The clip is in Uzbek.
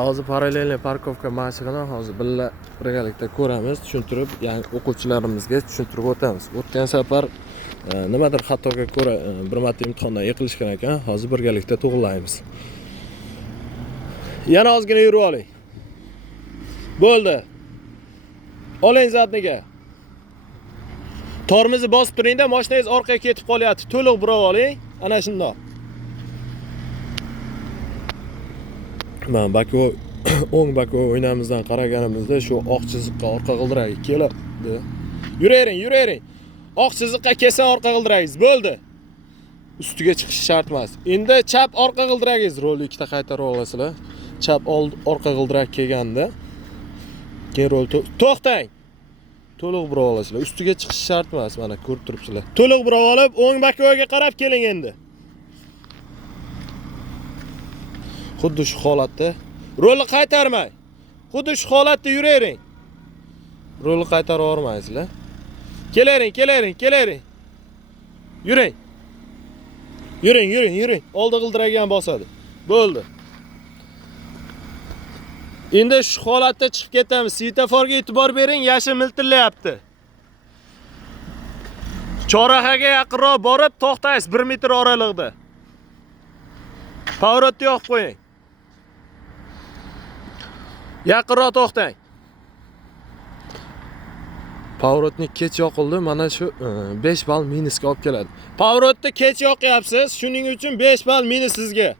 Hozir parallelniy parkovka mashqini hozir birgalikda ko'ramiz, tushuntirib, ya'ni o'quvchilarimizga tushuntirib o'tamiz. O'tgan safar nimadir xatoga ko'ra bir marta imtihondan yiqilishgan ekan, hozir birgalikda to'g'rilaymiz. Yana ozgina yurib oling. Bo'ldi. Oling zadniga. Tormozni bosib turing-da, mashinangiz orqaga ketib qolyapti. To'liq burab oling. Ana shundoq. Mana bako o'ng bako o'ynamizdan qaraganimizda shu oq chiziqqa orqa g'ildiragi keladi. Yuravering. Oq chiziqqa kelsa orqa g'ildiragingiz bo'ldi. Ustiga chiqish shart emas. Endi chap orqa g'ildiragingiz rolni ikkita qaytarib olasizlar. Chap orqa g'ildirak kelganda keyin rol to'xtang. To'liq burab olasizlar. Ustiga chiqish shart emas, mana ko'rib turibsizlar. To'liq burab olib, o'ng bakoga qarab keling endi. Xuddi shu holatda rolni qaytarmang. Xuddi shu holatda yuravering. Rolni qaytarib olmaysizlar. Kelaring. Yuring. Oldi g'ildiragi ham bosadi. Bo'ldi. Endi shu holatda chiqib ketamiz. Svetoforga e'tibor bering, yashil miltillayapti. Chorrahaga yaqinroq borib to'xtaysiz 1 metr oralig'ida. Pоворotni yoqib qo'ying. Yaqinroq to'xtang. Pоворotni kech yoqildi, mana shu 5 ball minusga olib keladi. Pоворotni kech yoqyapsiz, shuning uchun 5 ball minus sizga.